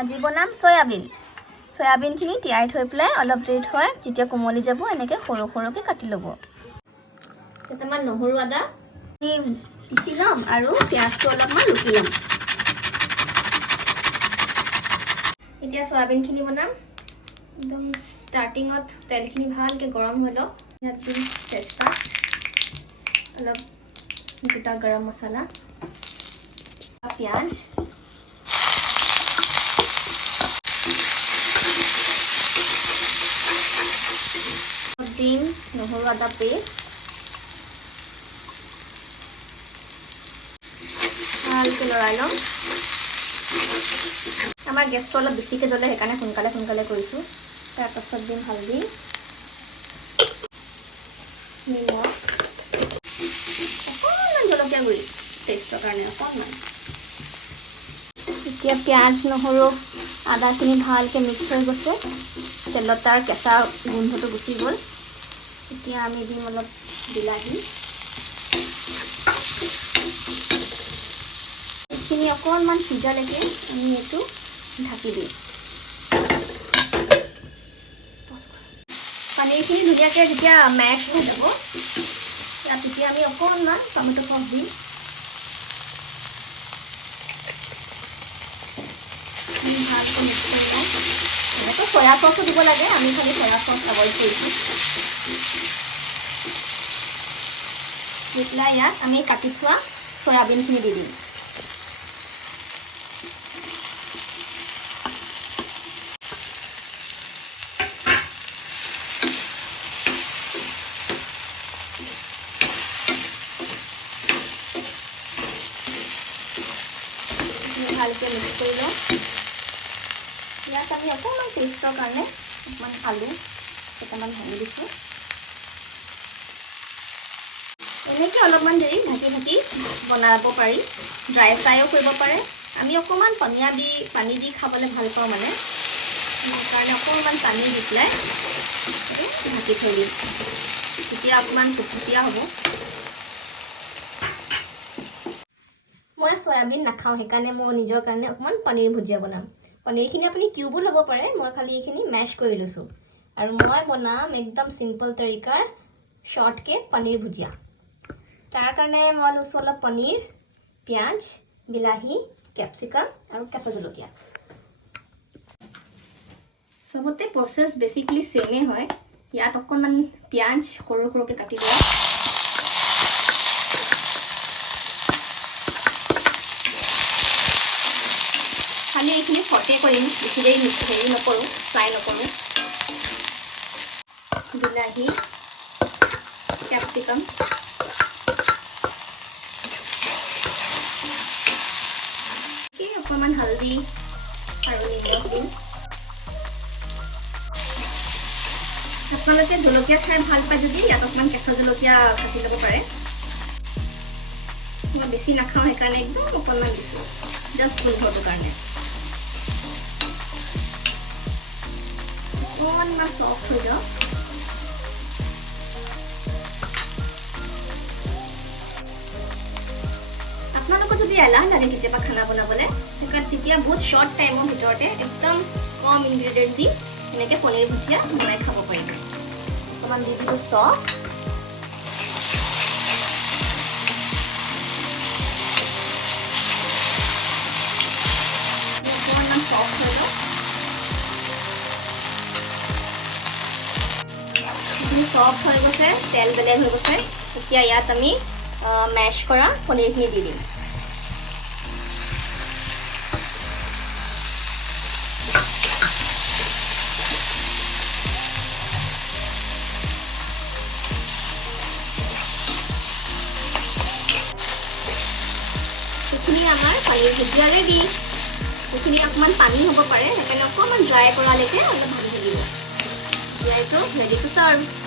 আজি বনাম সয়াবিন। সয়াবিনখিনি তিয়াই থৈ পেলাই অলপ দেৰি থৈ যেতিয়া কোমলি যাব এনেকৈ সৰু সৰুকৈ কাটি ল'ব। কেইটামান নহৰু আদা পিচি ল'ম আৰু পিঁয়াজটো অলপমান ৰুকি ল'ম। এতিয়া সয়াবিনখিনি বনাম। একদম ষ্টাৰ্টিঙত তেলখিনি ভালকৈ গৰম হৈ লওক। ইয়াত দিম তেজপাত, অলপ গোটা গৰম মছলা, পিঁয়াজ, দিম নহৰু আদা পেষ্ট, ভালকৈ লৰাই ল'ম। আমাৰ গেছটো অলপ বেছিকৈ জ্বলে, সেইকাৰণে সোনকালে কৰিছোঁ। তাৰপাছত দিম হালধি, নিমখ, অকণমান জলকীয়া গুড়ি টেষ্টৰ কাৰণে অকণমান। এতিয়া পিঁয়াজ নহৰু আদাখিনি ভালকৈ মিক্স হৈ গৈছে, তেলত তাৰ কেঁচা গোন্ধটো গুচি গ'ল। এতিয়া আমি দিম অলপ বিলাহী। এইখিনি অকণমান সিজালৈকে আমি এইটো ঢাকি দিম। পনীৰখিনি ধুনীয়াকৈ যেতিয়া মেছ হৈ যাব তেতিয়া আমি অকণমান টমেটো চচ দিম। ভালকৈ মিক্স কৰি লওঁ। এনেকৈ চয়া চচো দিব লাগে, আমি খালি চয়া চচ এভইড কৰিছোঁ। দি পেলাই ইয়াত আমি কাটি থোৱা চয়াবিনখিনি দি দিম। ভালকৈ মিক্স কৰি লওঁ। ইয়াত আমি অকণমান টেষ্টৰ কাৰণে অকণমান আলু কেইটামান ভাঙি দিছোঁ। এনেকৈ অলপমান দেৰি ঢাকি বনাব পাৰি। ড্ৰাই ফ্ৰাইও কৰিব পাৰে। আমি অকণমান পানী দি খাবলৈ ভাল পাওঁ, মানে সেইকাৰণে অকণমান পানী দি পেলাই ঢাকি থৈ দিম। তেতিয়া অকণমান টুকটুকীয়া হ'ব। মই চয়াবিন নাখাওঁ, সেইকাৰণে মই নিজৰ কাৰণে অকণমান পনীৰ ভুজিয়া বনাম। পনীৰখিনি আপুনি কিউবো ল'ব পাৰে, মই খালি এইখিনি মেছ কৰি লৈছোঁ। আৰু মই বনাম একদম চিম্পল তৰিকাৰ শ্বৰ্টকৈ পনীৰ ভুজিয়া। তাৰ কাৰণে মই লৈছোঁ অলপ পনীৰ, পিঁয়াজ, বিলাহী, কেপচিকাম আৰু কেঁচা জলকীয়া। চবতে প্ৰচেছ বেছিকলি ছেমেই হয়। ইয়াত অকণমান পিঁয়াজ সৰু সৰুকৈ কাটি লোৱা, খালি এইখিনি ফটে কৰিম, বেছি দেৰি হেৰি নকৰোঁ, ফ্ৰাই নকৰোঁ। বিলাহী, কেপচিকাম, অকণমান হালধি আৰু নিমখ দিম। আপোনালোকে জলকীয়া খাই ভাল পায় যদি ইয়াত অকণমান কেঁচা জলকীয়া কাটি ল'ব পাৰে। মই বেছি নাখাওঁ, সেইকাৰণে একদম অকণমান দিছোঁ, জাষ্ট গোন্ধটোৰ কাৰণে। অকণমান চফ্ট হৈ যাওক। আপোনালোকৰ যদি এলাহ লাগে কেতিয়াবা খানা বনাবলৈ, তেতিয়া বহুত শ্বৰ্ট টাইমৰ ভিতৰতে একদম কম ইনগ্ৰেডিয়েণ্ট দি এনেকৈ পনীৰ ভুজিয়া বনাই খাব পাৰিব। অকণমান দি দিলোঁ চচ, অকণমান চফ্ট হৈ লওক। চফ্ট হৈ গৈছে, তেল বেলেগ হৈ গৈছে। এতিয়া ইয়াত আমি মেছ কৰা পনীৰখিনি দি দিম। এইখিনি আমাৰ পনীৰ ভুজিয়া ৰেডি। এইখিনি অকণমান পানী হ'ব পাৰে, সেইকাৰণে অকণমান ড্ৰাই কৰালৈকে অলপ ভাজি থাকিব। এইটো ৰেডি টু চাৰ্ভ।